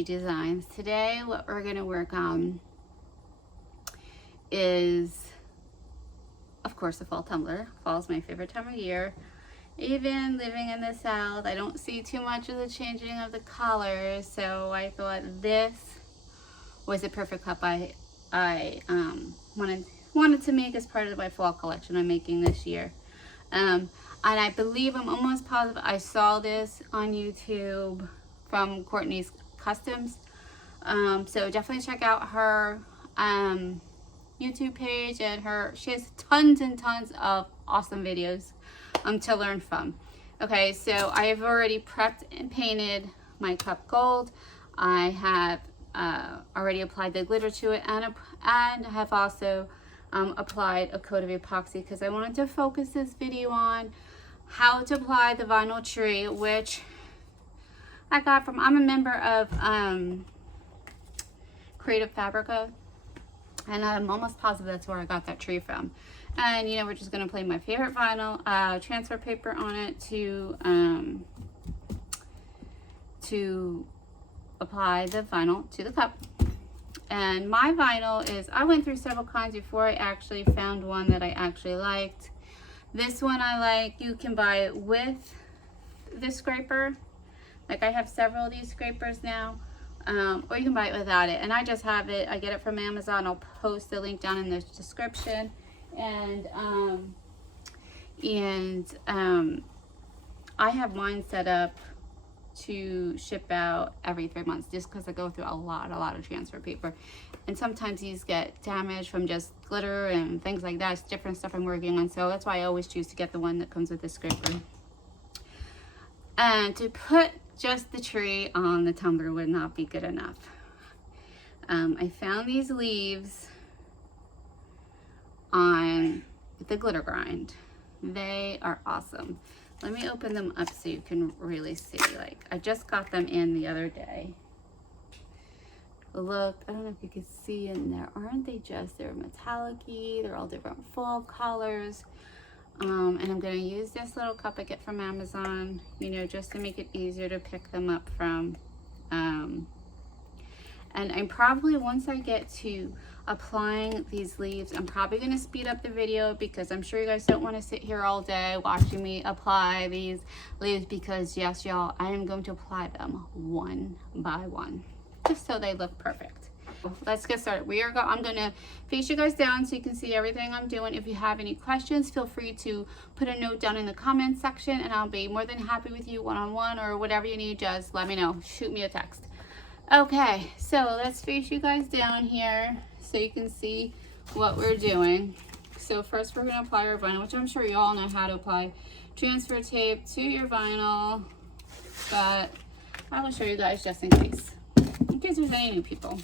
Bougie Designs. Today what we're going to work on is, of course, the fall tumbler. Fall is my favorite time of year. Even living in the South, I don't see too much of the changing of the colors, so I thought this was the perfect cup I wanted to make as part of my fall collection I'm making this year. And I believe, I'm almost positive, I saw this on YouTube from Courtney's Customs. So definitely check out her YouTube page, and she has tons and tons of awesome videos to learn from. Okay, so I have already prepped and painted my cup gold. I have already applied the glitter to it, and I have also applied a coat of epoxy because I wanted to focus this video on how to apply the vinyl tree, which I got from, I'm a member of Creative Fabrica, and I'm almost positive that's where I got that tree from. And you know, we're just going to play my favorite vinyl transfer paper on it to apply the vinyl to the cup. And my vinyl is, I went through several kinds before I actually found one that I actually liked. This one I like. You can buy it with the scraper. Like, I have several of these scrapers now. Or you can buy it without it. And I just have it. I get it from Amazon. I'll post the link down in the description. And I have mine set up to ship out every 3 months, just because I go through a lot of transfer paper, and sometimes these get damaged from just glitter and things like that. It's different stuff I'm working on, so that's why I always choose to get the one that comes with the scraper. And to put just the tree on the tumbler would not be good enough. I found these leaves on the glitter grind. They are awesome. Let me open them up so you can really see. Like, I just got them in the other day. Look, I don't know if you can see in there. Aren't they just, they're metallic-y. They're all different fall colors. And I'm going to use this little cup I get from Amazon, you know, just to make it easier to pick them up from. And I'm probably, once I get to applying these leaves, I'm probably going to speed up the video, because I'm sure you guys don't want to sit here all day watching me apply these leaves, because yes, y'all, I am going to apply them one by one, just so they look perfect. Let's get started. I'm going to face you guys down so you can see everything I'm doing. If you have any questions, feel free to put a note down in the comments section, and I'll be more than happy with you one-on-one, or whatever you need. Just let me know. Shoot me a text. Okay, so let's face you guys down here so you can see what we're doing. So first we're going to apply our vinyl, which I'm sure you all know how to apply transfer tape to your vinyl, but I will show you guys just in case there's any new people.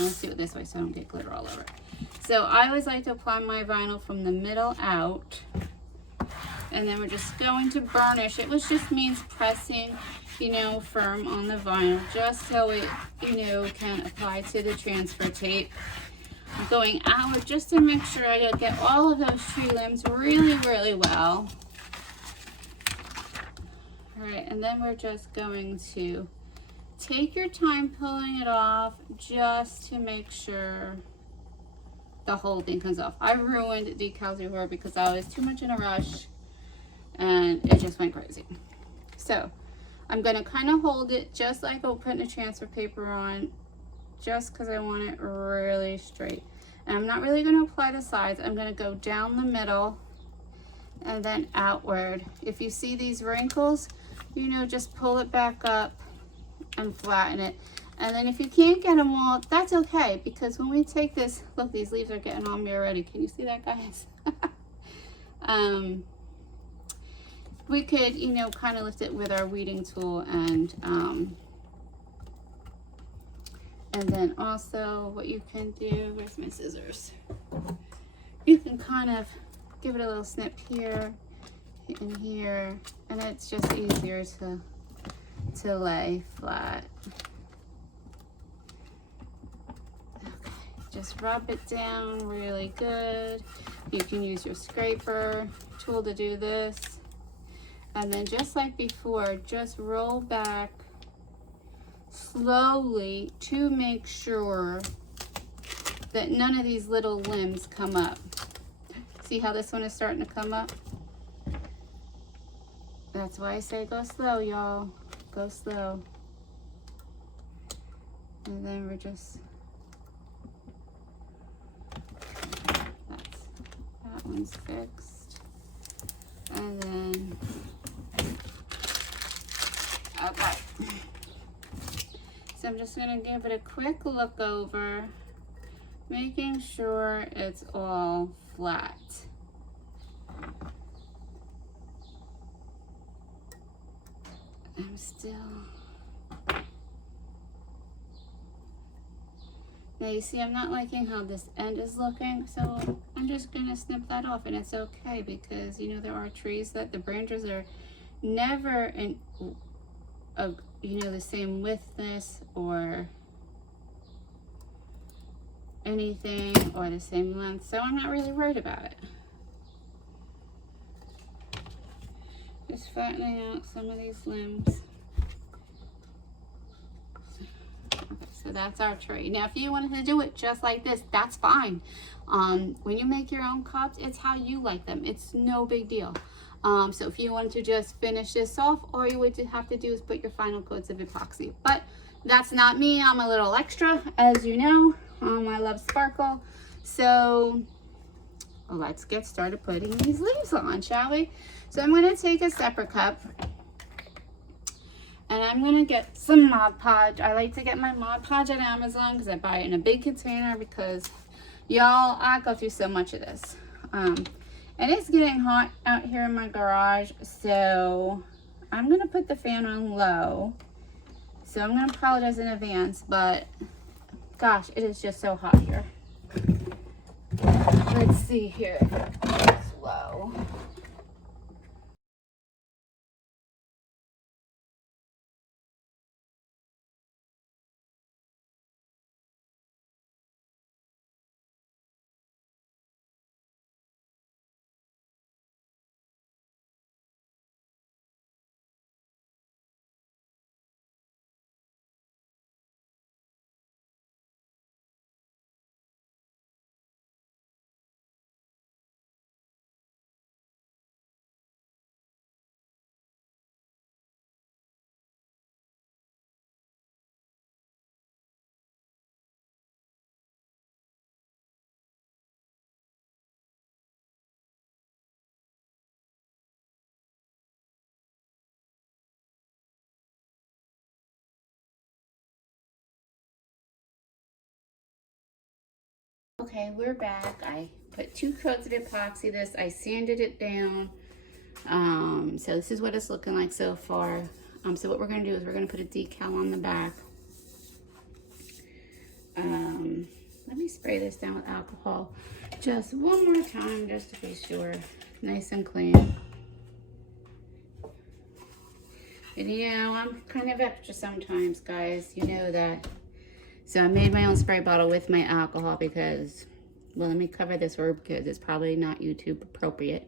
Let's do it this way so I don't get glitter all over it. So I always like to apply my vinyl from the middle out, and then we're just going to burnish it, which just means pressing, you know, firm on the vinyl, just so it, you know, can apply to the transfer tape. I'm going outward just to make sure I get all of those tree limbs really well. All right, and then we're just going to take your time pulling it off, just to make sure the whole thing comes off. I ruined decals before because I was too much in a rush and it just went crazy. So I'm going to kind of hold it just like I'm putting a transfer paper on, just because I want it really straight. And I'm not really going to apply the sides. I'm going to go down the middle and then outward. If you see these wrinkles, you know, just pull it back up and flatten it. And then if you can't get them all, that's okay, because when we take this, look, these leaves are getting on me already. Can you see that, guys? We could, you know, kind of lift it with our weeding tool, and then also what you can do, where's my scissors? You can kind of give it a little snip here and here, and it's just easier to lay flat. Okay, just rub it down really good. You can use your scraper tool to do this. And then just like before, just roll back slowly to make sure that none of these little limbs come up. See how this one is starting to come up? That's why I say go slow, y'all. Go slow. And then we're just, that one's fixed. And then, okay. So I'm just gonna give it a quick look over, making sure it's all flat. I'm still, now you see I'm not liking how this end is looking, so I'm just gonna snip that off, and it's okay because you know there are trees that the branches are never in you know, the same widthness or anything, or the same length, so I'm not really worried about it. Just flattening out some of these limbs. Okay, so that's our tree. Now, if you wanted to do it just like this, that's fine. When you make your own cups, it's how you like them. It's no big deal. So if you wanted to just finish this off, all you would have to do is put your final coats of epoxy. But that's not me. I'm a little extra, as you know. I love sparkle. So let's get started putting these leaves on, shall we? So I'm going to take a separate cup and I'm going to get some Mod Podge. I like to get my Mod Podge at Amazon because I buy it in a big container because, y'all, I go through so much of this. And it's getting hot out here in my garage, so I'm going to put the fan on low. So I'm going to apologize in advance, but gosh, it is just so hot here. Let's see here if it goes low. Okay, we're back. I put 2 coats of epoxy this. I sanded it down. So this is what it's looking like so far. So what we're going to do is we're going to put a decal on the back. Let me spray this down with alcohol just one more time just to be sure. Nice and clean. And you know, I'm kind of extra sometimes, guys. You know that. So I made my own spray bottle with my alcohol because, well, let me cover this herb because it's probably not YouTube appropriate.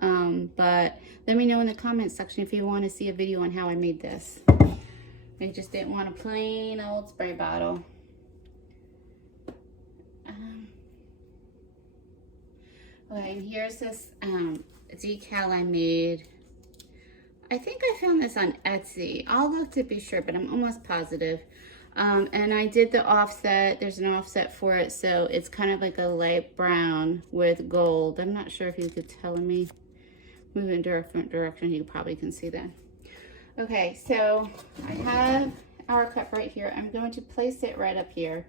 But let me know in the comments section if you want to see a video on how I made this. I just didn't want a plain old spray bottle. Okay, and here's this decal I made. I think I found this on Etsy. I'll look to be sure, but I'm almost positive. And I did the offset. There's an offset for it, so it's kind of like a light brown with gold. I'm not sure if you could tell me. Move in a different direction. You probably can see that. Okay, so I have our cup right here. I'm going to place it right up here.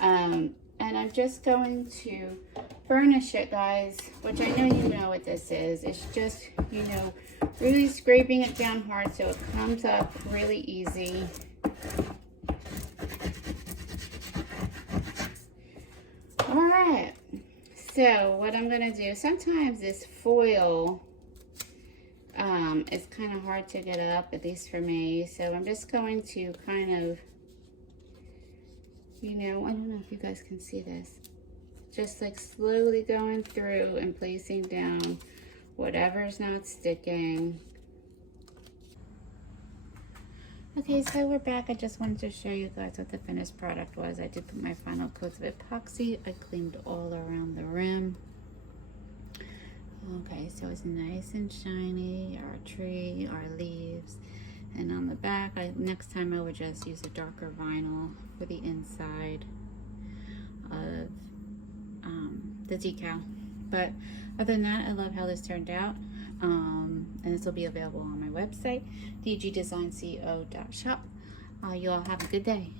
And I'm just going to burnish it, guys, which I know you know what this is. It's just, you know, really scraping it down hard so it comes up really easy. All right, so what I'm gonna do, sometimes this foil is kind of hard to get up, at least for me. So I'm just going to kind of, you know, I don't know if you guys can see this. Just like slowly going through and placing down whatever's not sticking. Okay, so we're back. I just wanted to show you guys what the finished product was. I did put my final coats of epoxy. I cleaned all around the rim. Okay, so it's nice and shiny, our tree, our leaves. And on the back, next time I would just use a darker vinyl for the inside of the decal. But other than that, I love how this turned out. And this will be available on my website, dgdesignco.shop. You all have a good day.